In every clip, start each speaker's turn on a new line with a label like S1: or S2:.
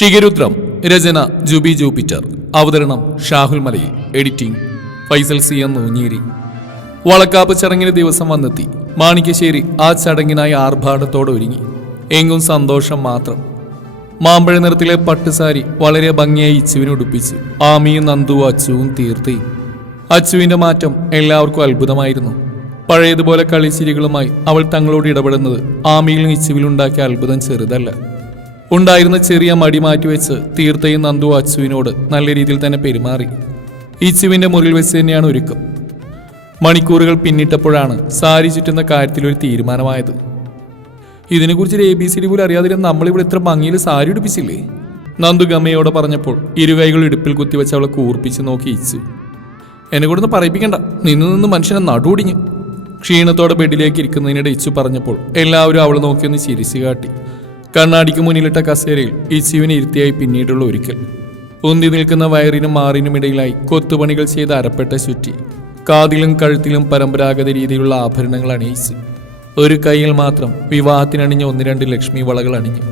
S1: ഷിഗരുദ്രം രചന Jubi Jupiter അവതരണം Shahul Malayil. Editing Faisal C M Noonjeri. വളക്കാപ്പ് ചടങ്ങിന് ദിവസം വന്നെത്തി. മാണിക്കശ്ശേരി ആ ചടങ്ങിനായി ആർഭാടത്തോടെ ഒരുങ്ങി. എങ്ങും സന്തോഷം മാത്രം. മാമ്പഴ നിറത്തിലെ പട്ടുസാരി വളരെ ഭംഗിയായി ഇച്ചുവിനെ ഉടുപ്പിച്ചു ആമിയും നന്ദുവും അച്ചുവും തീർത്തി. അച്ചുവിന്റെ മാറ്റം എല്ലാവർക്കും അത്ഭുതമായിരുന്നു. പഴയതുപോലെ കളിച്ചിരികളുമായി അവൾ തങ്ങളോട് ഇടപെടുന്നത് ആമിയിലും ഇച്ചുവിലുണ്ടാക്കിയ അത്ഭുതം ചെറുതല്ല. ഉണ്ടായിരുന്ന ചെറിയ മടി മാറ്റിവെച്ച് തീർത്തയും നന്ദു അച്ചുവിനോട് നല്ല രീതിയിൽ തന്നെ പെരുമാറി. ഇച്ചുവിന്റെ മുറിയിൽ വെച്ച് തന്നെയാണ് ഒരുക്കം. മണിക്കൂറുകൾ പിന്നിട്ടപ്പോഴാണ് സാരി ചുറ്റുന്ന കാര്യത്തിൽ ഒരു തീരുമാനമായത്. ഇതിനെക്കുറിച്ച് എ ബി സി ഡി പോലും അറിയാതിരുന്ന നമ്മളിവിടെ ഇത്ര ഭംഗിയിൽ സാരി ഉടുപ്പിച്ചില്ലേ? നന്ദു ഗമ്മയോട് പറഞ്ഞപ്പോൾ ഇരുകൈകൾ ഇടുപ്പിൽ കുത്തിവെച്ച് അവളെ കൂർപ്പിച്ച് നോക്കി ഇച്ചു. എന്നെ കൂടെ ഒന്ന് പറയിപ്പിക്കണ്ട. നിന്ന് നിന്ന് മനുഷ്യനെ നടുവൊടിഞ്ഞു. ക്ഷീണത്തോടെ ബെഡിലേക്ക് ഇരിക്കുന്നതിനിടെ ഇച്ചു പറഞ്ഞപ്പോൾ എല്ലാവരും അവളെ നോക്കിയൊന്ന് ചിരിച്ചു കാട്ടി. കണ്ണാടിക്ക് മുന്നിലിട്ട കസേരയിൽ ഇച്ചുവിനെ ഇരുത്തിയായി പിന്നീടുള്ള ഒരിക്കൽ. ഉന്തി നിൽക്കുന്ന വയറിനും മാറിനും ഇടയിലായി കൊത്തുപണികൾ ചെയ്ത് അരപ്പെട്ട ചുറ്റി. കാതിലും കഴുത്തിലും പരമ്പരാഗത രീതിയിലുള്ള ആഭരണങ്ങൾ അണിയിച്ച് ഒരു കൈയിൽ മാത്രം വിവാഹത്തിനണിഞ്ഞ ഒന്ന് രണ്ട് ലക്ഷ്മി വളകൾ അണിഞ്ഞു.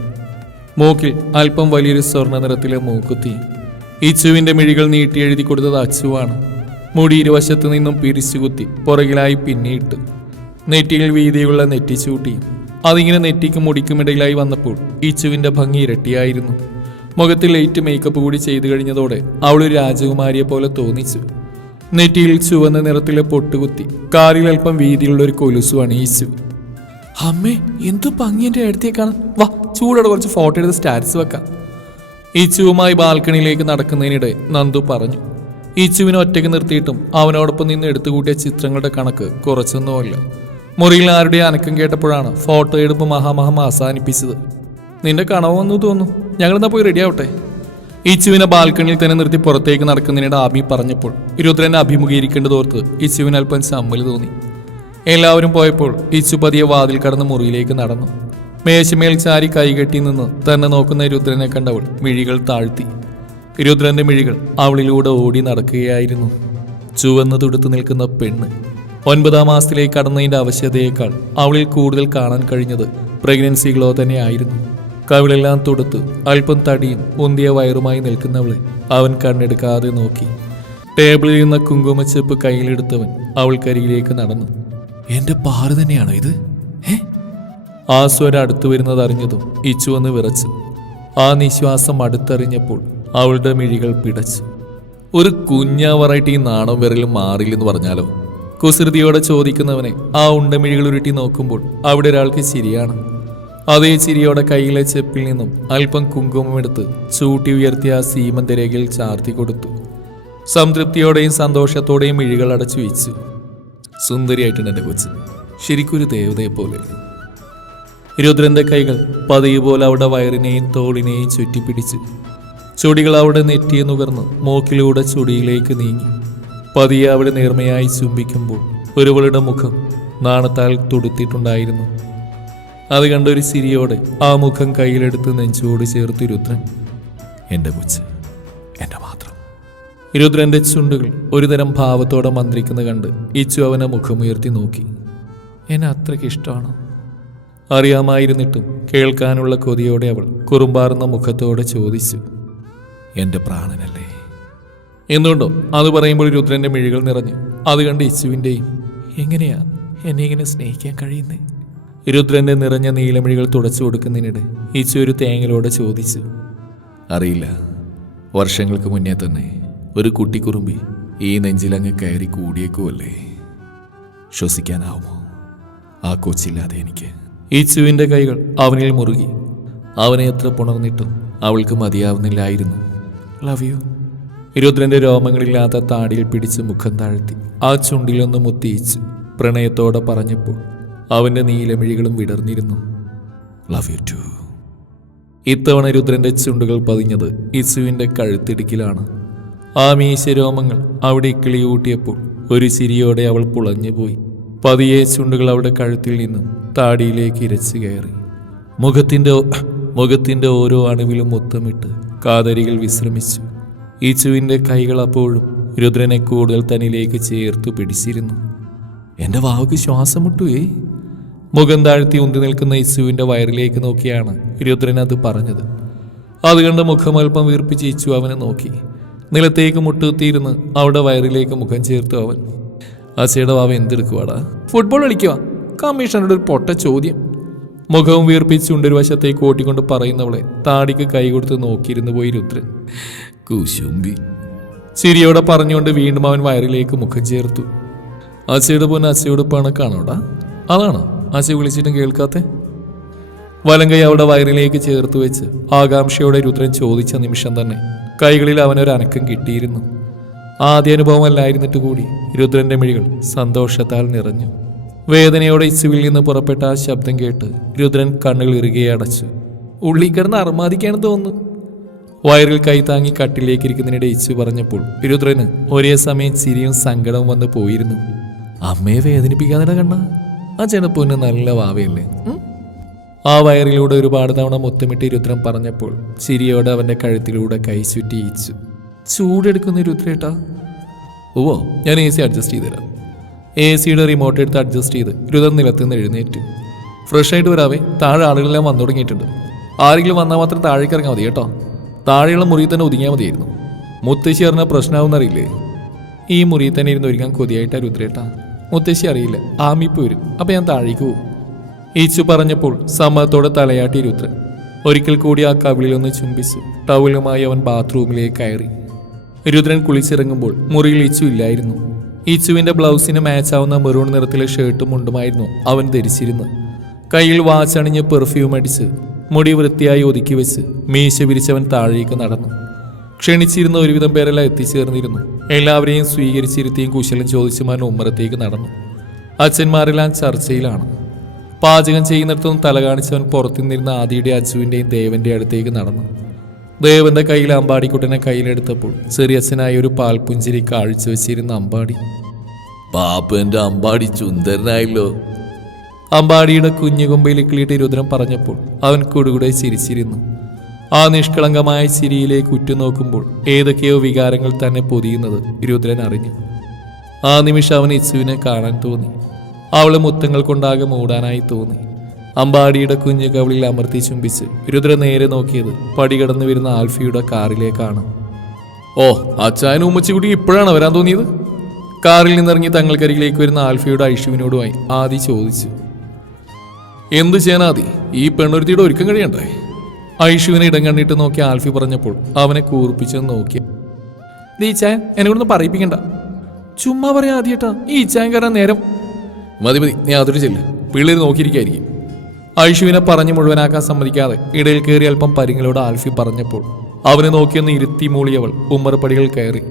S1: മൂക്കിൽ അല്പം വലിയൊരു സ്വർണ നിറത്തിലെ മൂക്കുത്തി. ഇച്ചുവിന്റെ മിഴികൾ നീട്ടി എഴുതി കൊടുത്തത് അച്ചുവാണ്. മുടി ഇരുവശത്തു നിന്നും പിരിച്ചുകുത്തി പുറകിലായി പിന്നിയിട്ട്. നെറ്റിയിൽ വീതിയുള്ള നെറ്റിച്ചൂട്ടിയും അതിങ്ങനെ നെറ്റിക്കും മുടിക്കും ഇടയിലായി വന്നപ്പോൾ ഇച്ചുവിന്റെ ഭംഗി ഇരട്ടിയായിരുന്നു. മുഖത്തിൽ ലൈറ്റ് മേക്കപ്പ് കൂടി ചെയ്തു കഴിഞ്ഞതോടെ അവൾ ഒരു രാജകുമാരിയെ പോലെ തോന്നിച്ചു. നെറ്റിയിൽ ചുവന്ന നിറത്തിലെ പൊട്ടുകുത്തി കാറിൽ അല്പം വീതിയുള്ള ഒരു കൊലുസു അണിയിച്ചു അമ്മേ എന്ത് ഭംഗി എന്റെ അടുത്തേക്കാണ്? വാ ചൂടോടെ കുറച്ച് ഫോട്ടോ എടുത്ത് സ്റ്റാറ്റസ് വെക്കാം. ഇച്ചുവുമായി ബാൽക്കണിയിലേക്ക് നടക്കുന്നതിനിടെ നന്ദു പറഞ്ഞു. ഈച്ചുവിനെ ഒറ്റയ്ക്ക് നിർത്തിയിട്ടും അവനോടൊപ്പം നിന്ന് എടുത്തുകൂട്ടിയ ചിത്രങ്ങളുടെ കണക്ക് കുറച്ചൊന്നുമല്ല. മുറിയിൽ ആരുടെ അനക്കം കേട്ടപ്പോഴാണ് ഫോട്ടോ എടുപ്പ് മഹാമഹം അവസാനിപ്പിച്ചത്. നിന്റെ കണവെന്നു തോന്നുന്നു. ഞങ്ങളെന്നാ പോയി റെഡി ആവട്ടെ? ഇച്ചുവിനെ ബാൽക്കണിയിൽ തന്നെ നിർത്തി പുറത്തേക്ക് നടക്കുന്നതിനിടെ ആബി പറഞ്ഞപ്പോൾ രുദ്രനെ അഭിമുഖീകരിക്കേണ്ടതോർത്ത് ഇച്ചുവിന് അല്പം ചമ്മൽ തോന്നി. എല്ലാവരും പോയപ്പോൾ ഇച്ചു പതിയെ വാതിൽ കടന്ന് മുറിയിലേക്ക് നടന്നു. മേശമേൽ ചാരി കൈകെട്ടി നിന്ന് തന്നെ നോക്കുന്ന രുദ്രനെ കണ്ടവൾ മിഴികൾ താഴ്ത്തി. രുദ്രന്റെ മിഴികൾ അവളിലൂടെ ഓടി നടക്കുകയായിരുന്നു. ചുവന്ന് തുടുത്തു നിൽക്കുന്ന പെണ്ണ്. ഒൻപതാം മാസത്തിലേക്ക് കടന്നതിന്റെ ആവശ്യതയേക്കാൾ അവളിൽ കൂടുതൽ കാണാൻ കഴിഞ്ഞത് പ്രഗ്നൻസികളോ തന്നെയായിരുന്നു. കവിളെല്ലാം തൊടുത്ത് അല്പം തടിയും ഉന്തിയ വയറുമായി നിൽക്കുന്നവളെ അവൻ കണ്ണെടുക്കാതെ നോക്കി. ടേബിളിൽ നിന്ന കുങ്കുമച്ചെപ്പ് കയ്യിലെടുത്തവൻ അവൾക്കരികിലേക്ക് നടന്നു. എന്റെ പാറ തന്നെയാണോ ഇത്? ആ സ്വരം അടുത്തു വരുന്നത് അറിഞ്ഞതും ഇച്ചു വന്ന് വിറച്ചു. ആ നിശ്വാസം അടുത്തറിഞ്ഞപ്പോൾ അവളുടെ മിഴികൾ പിടച്ചു. ഒരു കുഞ്ഞാവറായിട്ട് ഈ നാണം വിരലും മാറില്ലെന്ന് പറഞ്ഞാലോ? കുസൃതിയോടെ ചോദിക്കുന്നവനെ ആ ഉണ്ടമിഴികൾ ഉരുട്ടി നോക്കുമ്പോൾ അവിടെ ഒരാൾക്ക് ചിരിയാണ്. അതേ ചിരിയോടെ കയ്യിലെ ചെപ്പിൽ നിന്നും അല്പം കുങ്കുമമെടുത്ത് ചൂട്ടി ഉയർത്തി ആ സീമന്തരേഖയിൽ ചാർത്തി കൊടുത്തു. സംതൃപ്തിയോടെയും സന്തോഷത്തോടെയും മിഴികൾ അടച്ചു വെച്ചു. സുന്ദരിയായിട്ടുണ്ട് എന്റെ കൊച്ച്. ശരിക്കൊരു ദേവതയെ പോലെ. രുദ്രന്റെ കൈകൾ പതിവ് പോലെ അവിടെ വയറിനെയും തോളിനെയും ചുറ്റിപ്പിടിച്ചു ചുടികൾ അവിടെ നെറ്റിയെ നുകർന്ന് മൂക്കിലൂടെ ചുടിയിലേക്ക് നീങ്ങി. പതിയെ അവിടെ നേർമയായി ചുംബിക്കുമ്പോൾ ഒരുവളുടെ മുഖം നാണത്താൽ തുടുത്തിട്ടുണ്ടായിരുന്നു. അത് കണ്ടൊരു സിരിയോടെ ആ മുഖം കയ്യിലെടുത്ത് നെഞ്ചോട് ചേർത്ത് രുദ്രൻ. എന്റെ കൊച്ച് എന്റെ മാത്രം. രുദ്രന്റെ ചുണ്ടുകൾ ഒരുതരം ഭാവത്തോടെ മന്ത്രിക്കുന്ന കണ്ട് ഇച്ചു അവനെ മുഖമുയർത്തി നോക്കി. എന്നെ അത്രയ്ക്ക് ഇഷ്ടമാണ്? അറിയാമായിരുന്നിട്ടും കേൾക്കാനുള്ള കൊതിയോടെ അവൾ കുറുമ്പാർന്ന മുഖത്തോടെ ചോദിച്ചു. എന്റെ പ്രാണനല്ലേ? എന്തുകൊണ്ടോ അത് പറയുമ്പോൾ രുദ്രന്റെ മിഴികൾ നിറഞ്ഞു. അത് കണ്ട് ഇച്ചുവിന്റെയും എങ്ങനെയാ എന്നെ ഇങ്ങനെ സ്നേഹിക്കാൻ കഴിയുന്നേ? രുദ്രന്റെ നിറഞ്ഞ നീലമിഴികൾ തുടച്ചു കൊടുക്കുന്നതിനിടെ ഇച്ചു ഒരു തേങ്ങലോടെ ചോദിച്ചു അറിയില്ല. വർഷങ്ങൾക്ക് മുന്നേ തന്നെ ഒരു കുട്ടിക്കുറുമ്പി ഈ നെഞ്ചിലങ്ങ് കയറി കൂടിയേക്കുമല്ലേ ശ്വസിക്കാനാവുമോ? ആ കൊച്ചില്ലാതെ എനിക്ക്. ഇച്ചുവിന്റെ കൈകൾ അവനിൽ മുറുകി. അവനെ എത്ര പുണർന്നിട്ടും അവൾക്ക് മതിയാവുന്നില്ലായിരുന്നു. ലവ് യു രുദ്രന്റെ രോമങ്ങളില്ലാത്ത താടിയിൽ പിടിച്ച് മുഖം താഴ്ത്തി ആ ചുണ്ടിലൊന്ന് മുത്തിയിച്ച് പ്രണയത്തോടെ പറഞ്ഞപ്പോൾ അവന്റെ നീലമിഴികളും വിടർന്നിരുന്നു. ലവ് യു ടു ഇത്തവണ രുദ്രന്റെ ചുണ്ടുകൾ പതിഞ്ഞത് ഇസുവിന്റെ കഴുത്തിടുക്കിലാണ്. ആ മീശരോമങ്ങൾ അവിടെ കിളിയൂട്ടിയപ്പോൾ ഒരു ചിരിയോടെ അവൾ പുളഞ്ഞുപോയി. പതിയെ ചുണ്ടുകൾ അവിടെ കഴുത്തിൽ നിന്നും താടിയിലേക്ക് ഇരച്ചു കയറി. മുഖത്തിന്റെ മുഖത്തിന്റെ ഓരോ അണുവിലും മുത്തമിട്ട് കാതരികൾ വിശ്രമിച്ചു. ഈച്ചുവിന്റെ കൈകൾ അപ്പോഴും രുദ്രനെ കൂടുതൽ തനിലേക്ക് ചേർത്തു പിടിച്ചിരുന്നു. എന്റെ വാവുക്ക് ശ്വാസം മുട്ടുവേ മുഖം താഴ്ത്തി ഉന്തി നിൽക്കുന്ന ഈച്ചുവിന്റെ വയറിലേക്ക് നോക്കിയാണ് രുദ്രൻ അത് പറഞ്ഞത്. അത് കണ്ട് മുഖമൽപ്പം വീർപ്പിച്ച് ഇച്ചു അവനെ നോക്കി. നിലത്തേക്ക് മുട്ടുകുത്തിയിരുന്ന് അവിടെ വയറിലേക്ക് മുഖം ചേർത്തു അവൻ. അസയുടെ വാവ എന്തെടുക്കുവാടാ? ഫുട്ബോൾ കളിക്കുക കമ്മീഷണറുടെ ഒരു പൊട്ട ചോദ്യം. മുഖവും വീർപ്പിച്ചുകൊണ്ട് ഒരു വശത്തേക്ക് ഓട്ടിക്കൊണ്ട് പറയുന്നവളെ താടിക്ക് കൈ കൊടുത്ത് നോക്കിയിരുന്നു പോയി രുദ്രൻ. കുശുംബി ചിരിയോടെ പറഞ്ഞുകൊണ്ട് വീണ്ടും അവൻ വയറിലേക്ക് മുഖം ചേർത്തു. ആശയുടെ പോലെ അസയോട് പണക്കാണോടാ അതാണോ ആശയ വിളിച്ചിട്ടും കേൾക്കാത്തെ? വലങ്കൈ അവിടെ വയറിലേക്ക് ചേർത്ത് വെച്ച് ആകാംക്ഷയോടെ രുദ്രൻ ചോദിച്ച നിമിഷം തന്നെ കൈകളിൽ അവനൊരു അനക്കം കിട്ടിയിരുന്നു. ആദ്യ അനുഭവമല്ലായിരുന്നിട്ട് കൂടി രുദ്രന്റെ മിഴികൾ സന്തോഷത്താൽ നിറഞ്ഞു. വേദനയോടെ ഇസുവിൽ നിന്ന് പുറപ്പെട്ട ആ ശബ്ദം കേട്ട് രുദ്രൻ കണ്ണുകൾ ഇറുകെ അടച്ചു. ഉള്ളി കിടന്ന് അർമാദിക്കാണെന്ന് തോന്നുന്നു. വയറിൽ കൈ താങ്ങി കട്ടിലേക്ക് ഇരിക്കുന്നതിനിടെ ഇച്ചു പറഞ്ഞപ്പോൾ രുദ്രന് ഒരേ സമയം ചിരിയും സങ്കടവും വന്ന് പോയിരുന്നു. അമ്മയെ വേദനിപ്പിക്കാതെ കണ്ണ. ആ ചെണപ്പൊന്ന് നല്ല വാവയല്ലേ? ആ വയറിലൂടെ ഒരുപാട് തവണ മുത്തമിട്ട് രുദ്രൻ പറഞ്ഞപ്പോൾ ചിരിയോടെ അവന്റെ കഴുത്തിലൂടെ കൈ ചുറ്റി ഇച്ചു ചൂടെടുക്കുന്ന രുദ്രേട്ടാ ഓ ഞാൻ എ സി അഡ്ജസ്റ്റ് ചെയ്തുതരാം. എ സിയുടെ റിമോട്ട് എടുത്ത് അഡ്ജസ്റ്റ് ചെയ്ത് രുദ്രൻ നിലത്ത് നിന്ന് എഴുന്നേറ്റ്. ഫ്രഷ് ആയിട്ട് വരാവേ താഴെ ആളുകളെല്ലാം വന്നു തുടങ്ങിയിട്ടുണ്ട്. ആരെങ്കിലും വന്നാൽ മാത്രം താഴേക്ക് ഇറങ്ങാൻ മതി കേട്ടോ. താഴെയുള്ള മുറിയിൽ തന്നെ ഒതുങ്ങിയാൽ മതിയായിരുന്നു. മുത്തശ്ശി അറിഞ്ഞ പ്രശ്നമാവുന്നറിയില്ലേ ഈ മുറിയിൽ തന്നെ ഇരുന്ന് ഒരുങ്ങാൻ കൊതിയായിട്ടാ രുദ്രേട്ടാ. മുത്തശ്ശി അറിയില്ല. ആമിപ്പ് വരും അപ്പം ഞാൻ താഴേക്ക് പോകും ഈച്ചു പറഞ്ഞപ്പോൾ സമ്മതത്തോടെ തലയാട്ടി രുദ്രൻ. ഒരിക്കൽ കൂടി ആ കവിളിലൊന്ന് ചുംബിച്ച് ടവലുമായി അവൻ ബാത്റൂമിലേക്ക് കയറി. രുദ്രൻ കുളിച്ചിറങ്ങുമ്പോൾ മുറിയിൽ ഈച്ചു ഇല്ലായിരുന്നു. ഈച്ചുവിന്റെ ബ്ലൗസിന് മാച്ചാവുന്ന മെറൂൺ നിറത്തിലെ ഷർട്ടും മുണ്ടുമായിരുന്നു അവൻ ധരിച്ചിരുന്നത്. കയ്യിൽ വാച്ച് അണിഞ്ഞ് പെർഫ്യൂം അടിച്ച് മുടി വൃത്തിയായി ഒതുക്കി വെച്ച് മീശ വിരിച്ചവൻ താഴേക്ക് നടന്നു. ക്ഷണിച്ചിരുന്ന ഒരുവിധം പേരെല്ലാം എത്തിച്ചേർന്നിരുന്നു. എല്ലാവരെയും സ്വീകരിച്ചിരുത്തിയും കുശലം ചോദിച്ചുമാൻ ഉമ്മറത്തേക്ക് നടന്നു. അച്ഛന്മാരെല്ലാം ചർച്ചയിലാണ്. പാചകം ചെയ്യുന്നിടത്തൊന്നും തല കാണിച്ചവൻ പുറത്തുനിന്നിരുന്ന ആദിയുടെ അച്ചുവിന്റെയും ദേവന്റെ അടുത്തേക്ക് നടന്നു. ദേവന്റെ കയ്യിൽ അമ്പാടിക്കുട്ടനെ കയ്യിലെടുത്തപ്പോൾ ചെറിയച്ഛനായ ഒരു പാൽപുഞ്ചിരി കാഴ്ചവെച്ചിരുന്ന അമ്പാടി.
S2: പാപ്പന്റെ അമ്പാടി സുന്ദരനായല്ലോ.
S1: അമ്പാടിയുടെ കുഞ്ഞു കിളിയിട്ട് രുദ്രം പറഞ്ഞപ്പോൾ അവൻ കുടുകുടെ ചിരിച്ചിരുന്നു. ആ നിഷ്കളങ്കമായ ചിരിയിലേക്ക് ഉറ്റുനോക്കുമ്പോൾ ഏതൊക്കെയോ വികാരങ്ങൾ തന്നെ പൊതിയുന്നത് രുദ്രൻ അറിഞ്ഞു. ആ നിമിഷം അവൻ ഇച്ചുവിനെ കാണാൻ തോന്നി. അവളെ മുത്തങ്ങൾ കൊണ്ടാകെ മൂടാനായി തോന്നി. അമ്പാടിയുടെ കുഞ്ഞു കവളിൽ അമർത്തി ചുംബിച്ച് രുദ്ര നേരെ നോക്കിയത് പടികടന്നു വരുന്ന ആൽഫിയുടെ കാറിലേക്കാണ്. ഓ അച്ചായനും ഉമ്മച്ചിക്കുട്ടി ഇപ്പോഴാണ് വരാൻ തോന്നിയത്? കാറിൽ നിന്നിറങ്ങി തങ്ങൾക്കരികിലേക്ക് വരുന്ന ആൽഫിയുടെ ഐഷുവിനോടുമായി ആദി ചോദിച്ചു. എന്ത് ചെയ്യാനാതി ഈ പെണ്ണൊരുത്തിയുടെ ഒരുക്കം കഴിയണ്ടേ? ഐഷുവിനെ ഇടം കണ്ണിട്ട് നോക്കി ആൽഫി പറഞ്ഞപ്പോൾ അവനെ കൂർപ്പിച്ച് നോക്കി. ചായ എന്നെ കൊണ്ടൊന്ന് പറയിപ്പിക്കണ്ട. ചുമ്മാ പറയാ ആദ്യട്ടാ ഈ ചായൻ കാരണം നേരം. മതി മതി നീ അതൊരു ചെല്ല്. പിള്ളേർ നോക്കിയിരിക്കായിരിക്കും. ഐഷുവിനെ പറഞ്ഞു മുഴുവനാക്കാൻ സമ്മതിക്കാതെ ഇടയിൽ കയറി അല്പം പരിങ്ങളോട് ആൽഫി പറഞ്ഞപ്പോൾ അവനെ നോക്കിയൊന്ന് ഇരുത്തി മൂളിയവൾ ഉമ്മറപ്പടികൾ കയറി.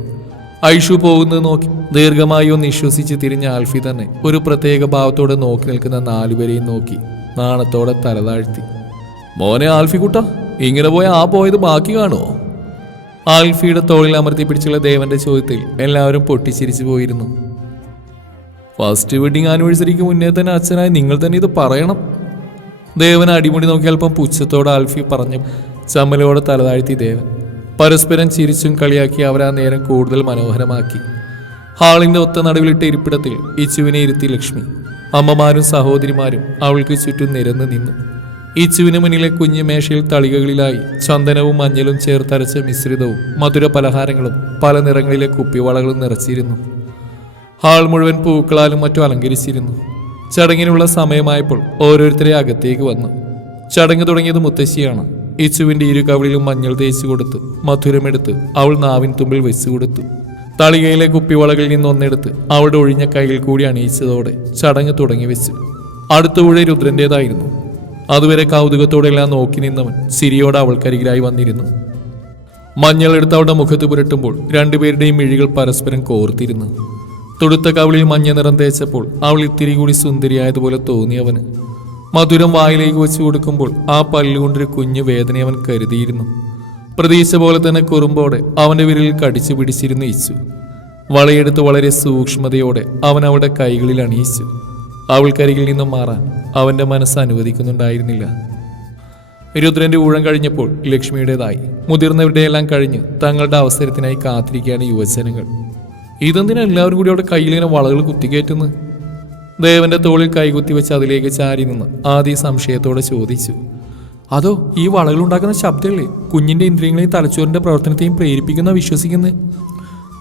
S1: ഐഷു പോകുന്നത് നോക്കി ദീർഘമായി ഒന്ന് വിശ്വസിച്ച് തിരിഞ്ഞ ആൽഫി തന്നെ ഒരു പ്രത്യേക ഭാവത്തോടെ നോക്കി നിൽക്കുന്ന നാലുപേരെയും നോക്കി. നാണത്തോടെ തലതാഴ്ത്തി മോനെ ആൽഫി കുട്ട ഇങ്ങനെ പോയ ആ പോയത് ബാക്കി കാണുമോ ആൽഫിയുടെ തോളിൽ അമർത്തി പിടിച്ചുള്ള ദേവന്റെ ചോദ്യത്തിൽ എല്ലാവരും പൊട്ടിച്ചിരിച്ചു പോയിരുന്നു. ഫസ്റ്റ് വെഡിങ് ആനിവേഴ്സറിക്ക് മുന്നേ തന്നെ അച്ഛനായി നിങ്ങൾ തന്നെ ഇത് പറയണം. ദേവൻ അടിമുടി നോക്കി അല്പം പുച്ഛത്തോടെ ആൽഫി പറഞ്ഞു ചമ്മലോടെ തലതാഴ്ത്തി ദേവൻ. പരസ്പരം ചിരിച്ചും കളിയാക്കി അവരാ നേരം കൂടുതൽ മനോഹരമാക്കി. ഹാളിന്റെ ഒത്ത നടുവിലിട്ട ഇരിപ്പിടത്തിൽ ഇച്ചുവിനെ ഇരുത്തി ലക്ഷ്മി. അമ്മമാരും സഹോദരിമാരും അവൾക്ക് ചുറ്റും നിരന്നു നിന്നു. ഇച്ചുവിന് മുന്നിലെ കുഞ്ഞു മേശയിൽ തളികകളിലായി ചന്ദനവും മഞ്ഞളും ചേർത്തരച്ച മിശ്രിതവും മധുര പലഹാരങ്ങളും പല നിറങ്ങളിലെ കുപ്പിവളകളും നിറച്ചിരുന്നു. ഹാൾ മുഴുവൻ പൂക്കളാലും മറ്റും അലങ്കരിച്ചിരുന്നു. ചടങ്ങിനുള്ള സമയമായപ്പോൾ ഓരോരുത്തരെ അകത്തേക്ക് വന്നു. ചടങ്ങ് തുടങ്ങിയത് മുത്തശ്ശിയാണ്. ഇച്ചുവിന്റെ ഇരു കവിളിലും മഞ്ഞൾ തേച്ചു കൊടുത്ത് മധുരമെടുത്ത് അവൾ നാവിൻ തുമ്പിൽ വെച്ചു കൊടുത്തു തളികയിലെ കുപ്പിവളകളിൽ നിന്ന് ഒന്നെടുത്ത് അവിടെ ഒഴിഞ്ഞ കയ്യിൽ കൂടി അണിയിച്ചതോടെ ചടങ്ങ് തുടങ്ങി വെച്ചു. അടുത്ത പുഴ രുദ്രന്റേതായിരുന്നു അതുവരെ കൗതുകത്തോടെ എല്ലാം നോക്കി നിന്നവൻ സിരിയോടെ അവൾക്കരികിലായി വന്നിരുന്നു. മഞ്ഞൾ എടുത്ത് അവളുടെ മുഖത്ത് പുരട്ടുമ്പോൾ രണ്ടുപേരുടെയും മിഴികൾ പരസ്പരം കോർത്തിരുന്നു. തുടുത്ത കവിളിൽ മഞ്ഞ നിറം തേച്ചപ്പോൾ അവൾ ഇത്തിരി കൂടി സുന്ദരിയായതുപോലെ തോന്നിയവന് മധുരം വായിലേക്ക് വെച്ചു കൊടുക്കുമ്പോൾ ആ പല്ലുകൊണ്ടൊരു കുഞ്ഞു വേദനയവൻ കരുതിയിരുന്നു. പ്രതീക്ഷ പോലെ തന്നെ കുറുമ്പോടെ അവന്റെ വിരലിൽ കടിച്ചു പിടിച്ചിരുന്നു ഇച്ചു വളയെടുത്ത് വളരെ സൂക്ഷ്മതയോടെ അവൻ അവളുടെ കൈകളിൽ അണിയിച്ചു. അവൾക്കരികിൽ നിന്നും മാറാൻ അവന്റെ മനസ്സ് അനുവദിക്കുന്നുണ്ടായിരുന്നില്ല. രുദ്രന്റെ ഊഴം കഴിഞ്ഞപ്പോൾ ലക്ഷ്മിയുടേതായി. മുതിർന്നവരുടെ എല്ലാം കഴിഞ്ഞ് തങ്ങളുടെ അവസരത്തിനായി കാത്തിരിക്കുകയാണ് യുവജനങ്ങൾ. ഇതെന്തിനാ എല്ലാവരും കൂടി അവിടെ കയ്യിലിങ്ങനെ വളകൾ കുത്തിക്കയറ്റുന്നു ദേവന്റെ തോളിൽ കൈകുത്തി വെച്ച് അതിലേക്ക് ചാരി നിന്ന് ആദ്യ സംശയത്തോടെ ചോദിച്ചു. അതോ ഈ വളകളുണ്ടാക്കുന്ന ശബ്ദങ്ങളെ കുഞ്ഞിന്റെ ഇന്ദ്രിയങ്ങളെയും തലച്ചോറിന്റെ പ്രവർത്തനത്തെയും പ്രേരിപ്പിക്കുന്ന വിശ്വസിക്കുന്നത്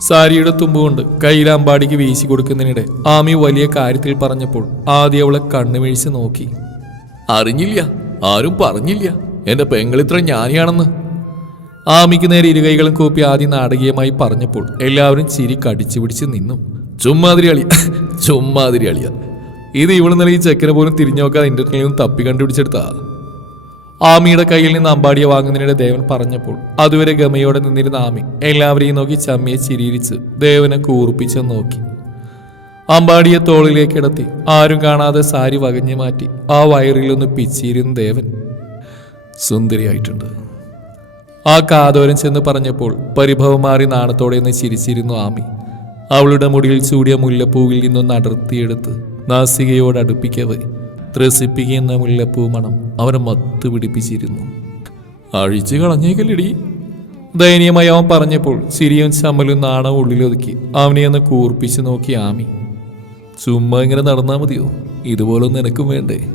S1: സാരിയുടെ തുമ്പുകൊണ്ട് കയ്യിൽ അമ്പാടിക്ക് വീശി കൊടുക്കുന്നതിനിടെ ആമി വലിയ കാര്യത്തിൽ പറഞ്ഞപ്പോൾ ആദ്യം അവളെ കണ്ണുമിഴിച്ച് നോക്കി.
S2: അറിഞ്ഞില്ല ആരും പറഞ്ഞില്ല. എന്റെ പെങ്ങളിത്ര ജ്ഞാനിയാണെന്ന്.
S1: ആമിക്ക് നേരെ ഇരുകൈകളും കൂപ്പി ആദ്യം നാടകീയമായി പറഞ്ഞപ്പോൾ എല്ലാവരും ചിരി കടിച്ചു പിടിച്ച് നിന്നു.
S2: ചുമ്മാതിരി അളിയ ചുമ്മാതിരി അളിയ.
S1: ഇത് ഇവൾ നൽകി ചെക്കനെ പോലും തിരിഞ്ഞു നോക്കാതെ ഇന്റർനെറ്റിൽ നിന്ന് തപ്പി കണ്ടുപിടിച്ചെടുത്താ. ആമിയുടെ കയ്യിൽ നിന്ന് അമ്പാടിയെ വാങ്ങുന്നതിനിടെ ദേവൻ പറഞ്ഞപ്പോൾ അതുവരെ ഗമയോടെ നിന്നിരുന്ന ആമി എല്ലാവരെയും നോക്കി ചമ്മിയെ ചിരിയിരിച്ച് ദേവനെ കൂർപ്പിച്ച് നോക്കി. അമ്പാടിയെ തോളിലേക്ക് ഇടത്തി ആരും കാണാതെ സാരി വകഞ്ഞു മാറ്റി ആ വയറിലൊന്ന് പിച്ചിരുന്ന ദേവൻ. സുന്ദരിയായിട്ടുണ്ട്. ആ കാതോരം ചെന്ന് പറഞ്ഞപ്പോൾ പരിഭവം മാറി നാണത്തോടെ നിന്ന് ചിരിച്ചിരുന്നു ആമി. അവളുടെ മുടിയിൽ ചൂടിയ മുല്ലപ്പൂവിൽ നിന്നൊന്ന് അടർത്തിയെടുത്ത് നാസികയോട് അടുപ്പിക്കവേ ത്രസിപ്പിക്കുന്ന മുല്ലപ്പൂ മണം അവനെ മത്ത് പിടിപ്പിച്ചിരുന്നു. അഴിച്ചു കളഞ്ഞേക്കല്ലടി. ദയനീയമായി അവൻ പറഞ്ഞപ്പോൾ സിരിയും ചമ്മലും നാണവും ഉള്ളിലൊതുക്കി അവനെ ഒന്ന് കൂർപ്പിച്ചു നോക്കി ആമി. ചുമ്മാ ഇങ്ങനെ നടന്നാൽ മതിയോ? ഇതുപോലെ നിനക്കും വേണ്ടേ?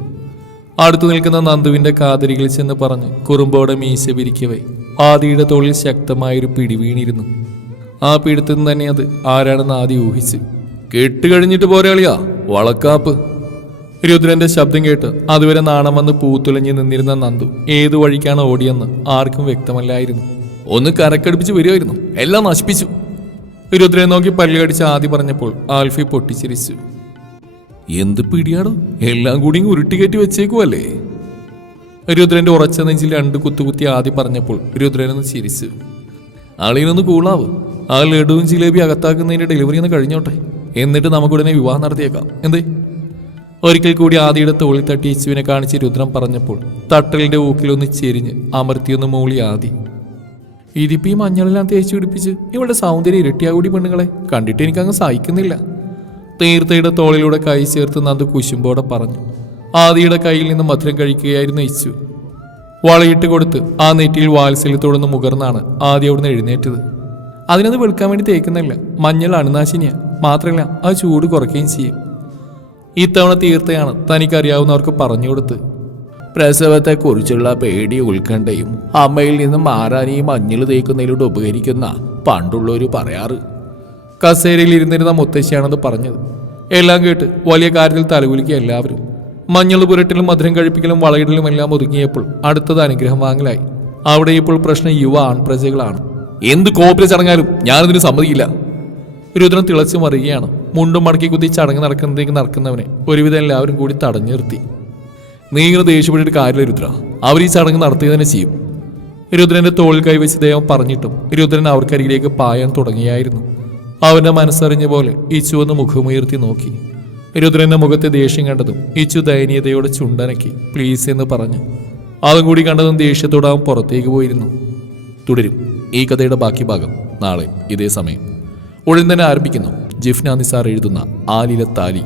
S1: അടുത്തു നിൽക്കുന്ന നന്ദുവിന്റെ കാതരികൾ ചെന്ന് പറഞ്ഞ് കുറുമ്പോടെ മീശ പിരിക്കവേ ആദിയുടെ തോളിൽ ശക്തമായൊരു പിടി വീണിരുന്നു. ആ പിടുത്തം തന്നെ അത് ആരാണെന്ന് ആദ്യം ഊഹിച്ച്. കെട്ടുകഴിഞ്ഞിട്ട് പോരാളിയാ വളക്കാപ്പ്. രുദ്രന്റെ ശബ്ദം കേട്ട് അതുവരെ നാണം വന്ന് പൂത്തുലഞ്ഞു നിന്നിരുന്ന നന്ദു ഏതു വഴിക്കാണ് ഓടിയെന്ന് ആർക്കും വ്യക്തമല്ലായിരുന്നു.
S2: ഒന്ന് കരക്കടുപ്പിച്ച് വരുമായിരുന്നു എല്ലാം നശിപ്പിച്ചു.
S1: രുദ്രനെ നോക്കി പല്ലുകടിച്ച് ആദ്യം പറഞ്ഞപ്പോൾ ആൽഫി പൊട്ടിച്ചിരിച്ചു.
S2: എന്ത് പിടിയാടോ? എല്ലാം കൂടി ഉരുട്ടിക്കയറ്റി ഉരുട്ടി കയറ്റി വെച്ചേക്കുവല്ലേ?
S1: രുദ്രന്റെ ഉറച്ച നെഞ്ചിൽ രണ്ട് കുത്തുകുത്തി ആദ്യം പറഞ്ഞപ്പോൾ രുദ്രനൊന്ന് ചിരിച്ചു.
S2: അളിയനൊന്ന് കൂളാവ്.
S1: ആ ലഡുവും ജിലേബി അകത്താക്കുന്നതിന്റെ ഡെലിവറി ഒന്ന് കഴിഞ്ഞോട്ടെ. എന്നിട്ട് നമുക്കുടനെ വിവാഹം നടത്തിയേക്കാം. എന്തേ? ഒരിക്കൽ കൂടി ആദിയുടെ തോളിൽ തട്ടി യേശുവിനെ കാണിച്ച് രുദ്രം പറഞ്ഞപ്പോൾ തട്ടലിന്റെ ഊക്കിലൊന്ന് ചെരിഞ്ഞ് അമർത്തിയൊന്ന് മൂളി ആദി. ഇതിപ്പോ ഈ മഞ്ഞളെല്ലാം തേച്ച് പിടിപ്പിച്ച് ഇവളുടെ സൗന്ദര്യം ഇരട്ടിയാകൂടി പെണ്ണുങ്ങളെ. കണ്ടിട്ട് എനിക്ക് എനിക്കങ്ങ് സഹിക്കുന്നില്ല. തീർത്ഥയുടെ തോളിലൂടെ കൈ ചേർത്ത് നന്ദു കുശുമ്പോടെ പറഞ്ഞു. ആദിയുടെ കയ്യിൽ നിന്ന് മധുരം കഴിക്കുകയായിരുന്നു യേശു. വളയിട്ട് കൊടുത്ത് ആ നെറ്റിയിൽ വാത്സല്യത്തോടൊന്ന് മുകർന്നാണ് ആദ്യം അവിടുന്ന് എഴുന്നേറ്റത്. അതിനത് വെളുക്കാൻ വേണ്ടി തേക്കുന്നില്ല മഞ്ഞൾ അണുനാശിനിയാ. മാത്രമല്ല അത് ചൂട് കുറയ്ക്കുകയും ചെയ്യും. ഇത്തവണ തീർത്ഥയാണ് തനിക്കറിയാവുന്നവർക്ക് പറഞ്ഞു കൊടുത്ത്.
S2: പ്രസവത്തെക്കുറിച്ചുള്ള പേടി ഉത്കണ്ഠയും അമ്മയിൽ നിന്ന് മാറാൻ മഞ്ഞൾ തേക്കുന്നതിലൂടെ ഉപകരിക്കുന്ന പണ്ടുള്ളവർ പറയാറ്.
S1: കസേരയിൽ ഇരുന്നിരുന്ന മുത്തശ്ശിയാണത് പറഞ്ഞത്. എല്ലാം കേട്ട് വലിയ കാര്യത്തിൽ തലകുലിക്കുക എല്ലാവരും. മഞ്ഞൾ പുരട്ടിലും മധുരം കഴിപ്പിക്കലും വളയിടലും എല്ലാം ഒതുങ്ങിയപ്പോൾ അടുത്തത് അനുഗ്രഹം വാങ്ങലായി. അവിടെ ഇപ്പോൾ പ്രശ്നം യുവ ആൺപ്രജകളാണ്.
S2: എന്ത് കോപ്പിലെ ചടങ്ങാലും ഞാനതിന് സമ്മതിക്കില്ല.
S1: രുദ്രൻ തിളച്ചു മറിയുകയാണ്. മുണ്ടും മടക്കി കുത്തി ചടങ്ങ് നടക്കുന്നതേക്ക് നടക്കുന്നവനെ ഒരുവിധം എല്ലാവരും കൂടി തടഞ്ഞു നിർത്തി.
S2: നീ ഇങ്ങനെ ദേഷ്യപ്പെട്ടിട്ട് കാര്യമില്ല രുദ്ര. അവർ ഈ ചടങ്ങ് നടത്തുക തന്നെ ചെയ്യും.
S1: രുദ്രന്റെ തോളിൽ കൈവച്ച് ദേവം പറഞ്ഞിട്ടും രുദ്രൻ അവർക്കരികിലേക്ക് പായാൻ തുടങ്ങിയായിരുന്നു. അവന്റെ മനസ്സറിഞ്ഞ പോലെ ഇച്ചു ഒന്ന് മുഖമുയർത്തി നോക്കി. രുദ്രന്റെ മുഖത്തെ ദേഷ്യം കണ്ടതും ഇച്ചു ദയനീയതയോടെ ചുണ്ടനക്കി പ്ലീസ് എന്ന് പറഞ്ഞു. അതും കൂടി കണ്ടതും ദേഷ്യത്തോടെ അവൻ പുറത്തേക്ക് പോയിരുന്നു.
S2: തുടരും. ഈ കഥയുടെ ബാക്കി ഭാഗം നാളെ ഇതേ സമയം.
S1: ഉടൻ തന്നെ ആരംഭിക്കുന്നു. ജിഫ്ന നിസാർ എഴുതുന്ന ആലില താലി.